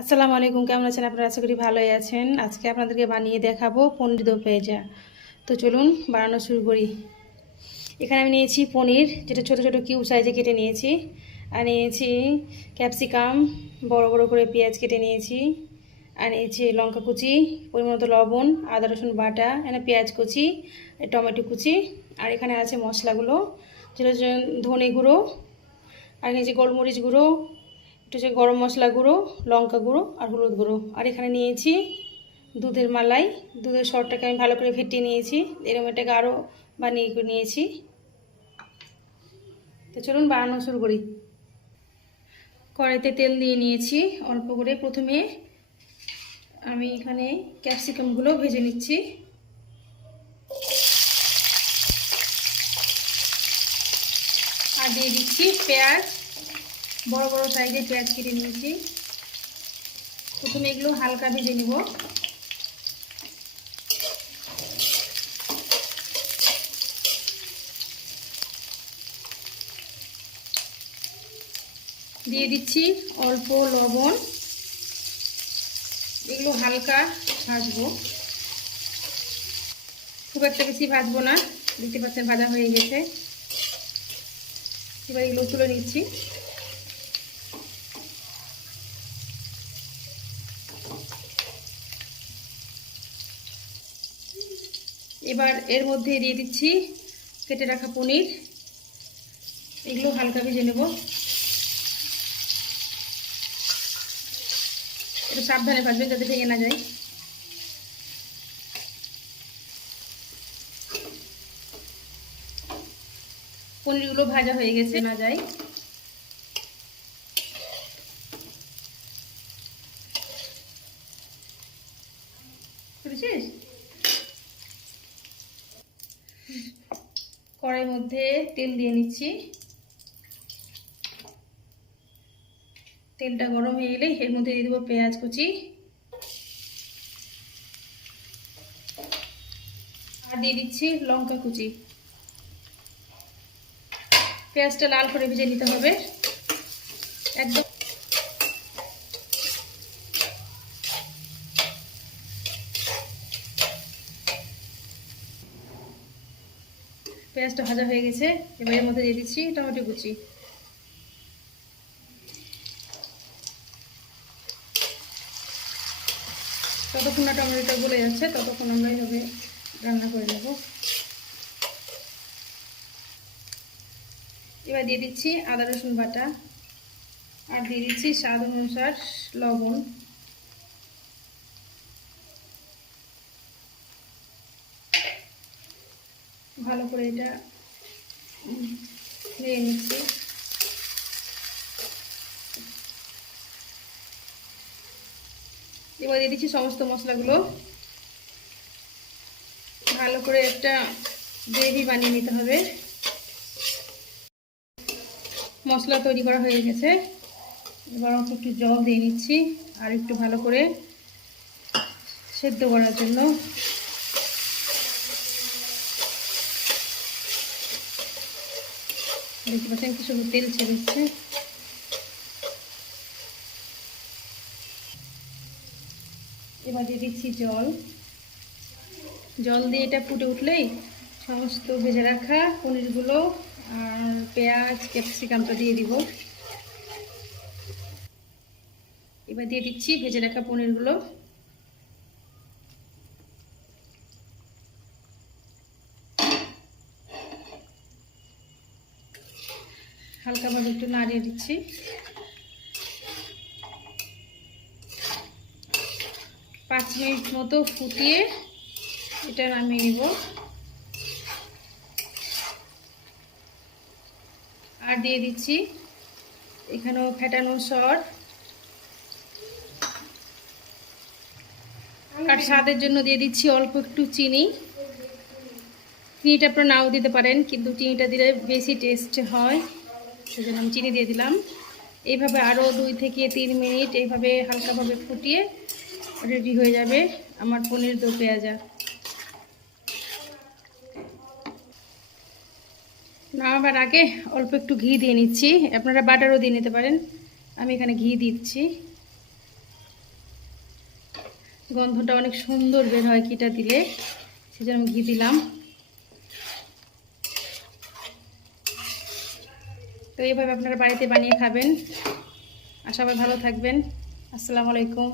আসসালামু আলাইকুম, কেমন আছেন আপনারা? আশা করি ভালোই আছেন। আজকে আপনাদেরকে বানিয়ে দেখাবো পনির দো পেঁয়াজা। তো চলুন বানানো শুরু করি। এখানে আমি নিয়েছি পনির, যেটা ছোট ছোট কিউব সাইজে কেটে নিয়েছি। আর নিয়েছি ক্যাপসিকাম, বড় বড় করে পেঁয়াজ কেটে নিয়েছি। আর নিয়েছি লঙ্কা কুচি, পরিমাণ মতো লবণ, আদা রসুন বাটা, এখানে পেঁয়াজ কুচি, টমেটো কুচি। আর এখানে আছে মশলাগুলো, যেটা হচ্ছে ধনে গুঁড়ো, আর নিয়েছি গোলমরিচ গুঁড়ো, একটু হচ্ছে গরম মশলা গুঁড়ো, লঙ্কা গুঁড়ো আর হলুদ গুঁড়ো। আর এখানে নিয়েছি দুধের মালাই। দুধের সরটাকে আমি ভালো করে ফেটিয়ে নিয়েছি, এরকম এটাকে আরও বানিয়ে নিয়েছি। তো চলুন বানানো শুরু করি। কড়াইতে তেল দিয়ে নিয়েছি অল্প করে। প্রথমে আমি এখানে ক্যাপসিকামগুলো ভেজে নিচ্ছি। আর দিয়ে দিচ্ছি পেঁয়াজ, বড় বড় সাইজের পেঁয়াজ কেটে নিয়েছি। প্রথমে এগুলো হালকা ভেজে নেব। দিয়ে দিচ্ছি অল্প লবণ। এগুলো হালকা ভাজবো, খুব একটা বেশি ভাজবো না। দেখতে পাচ্ছেন ভাজা হয়ে গেছে। এবার এগুলো তুলে নিচ্ছি। এবার এর মধ্যে দিয়ে দিচ্ছি কেটে রাখা পনির। এগুলো হালকা ভেজে নেব। একটু সাবধানে ভাজবেন যাতে ভেঙে না যায়। পনিরগুলো ভাজা হয়ে গেছে, না যায়। বুঝেছিস? কড়াইয়ের মধ্যে তেল দিয়ে নিচ্ছি। তেলটা গরম হয়ে গেলে এর মধ্যে দিয়ে দেবো পেঁয়াজ কুচি, আর দিয়ে দিচ্ছি লঙ্কা কুচি। পেঁয়াজটা লাল করে ভেজে নিতে হবে একদম। পেঁয়াজটা ভাজা হয়ে গেছে। এবার এর মধ্যে দিয়ে দিচ্ছি টমেটো কুচি। ততক্ষণ না টমেটোটা গলে যাচ্ছে ততক্ষণ আমরা এইভাবে রান্না করে নেব। এবার দিয়ে দিচ্ছি আদা রসুন বাটা, আর দিয়ে দিচ্ছি স্বাদ অনুসার লবণ। ভালো করে এটা ধুয়ে নিচ্ছি। এবার দিয়ে দিচ্ছি সমস্ত মশলাগুলো। ভালো করে একটা গ্রেভি বানিয়ে নিতে হবে। মশলা তৈরি করা হয়ে গেছে। এবার একটু জল দিয়ে নিচ্ছি আর একটু ভালো করে সেদ্ধ করার জন্য। দেখতে পাচ্ছেন কিছু তেল ছেড়েছে। এবার দিয়ে দিচ্ছি জল। জল দিয়ে এটা ফুটে উঠলেই সমস্ত ভেজে রাখা পনিরগুলো আর পেঁয়াজ ক্যাপসিকামটা দিয়ে দিব। এবার দিয়ে দিচ্ছি ভেজে রাখা পনিরগুলো। হালকাভাবে একটু নাড়িয়ে দিচ্ছি। 5 মিনিট মতো ফুটিয়ে এটা নামিয়ে নিব। আর দিয়ে দিচ্ছি এখানেও ফেটানো সর, আর স্বাদের জন্য দিয়ে দিচ্ছি অল্প একটু চিনি। চিনিটা আপনারা নাও দিতে পারেন, কিন্তু চিনিটা দিলে বেশি টেস্ট হয়, সেজন্য আমি চিনি দিয়ে দিলাম। এইভাবে আরও 2 থেকে 3 মিনিট এইভাবে হালকাভাবে ফুটিয়ে রেডি হয়ে যাবে আমার পনির দো পেঁয়াজা। নামাবার আগে অল্প একটু ঘি দিয়ে নিচ্ছি। আপনারা বাটারও দিয়ে নিতে পারেন, আমি এখানে ঘি দিচ্ছি। গন্ধটা অনেক সুন্দর বের হয় ঘিটা দিলে, সেজন্য আমি ঘি দিলাম। তো এইভাবে আপনারা বাড়িতে বানিয়ে খাবেন। আর সবাই ভালো থাকবেন। আসসালামু আলাইকুম।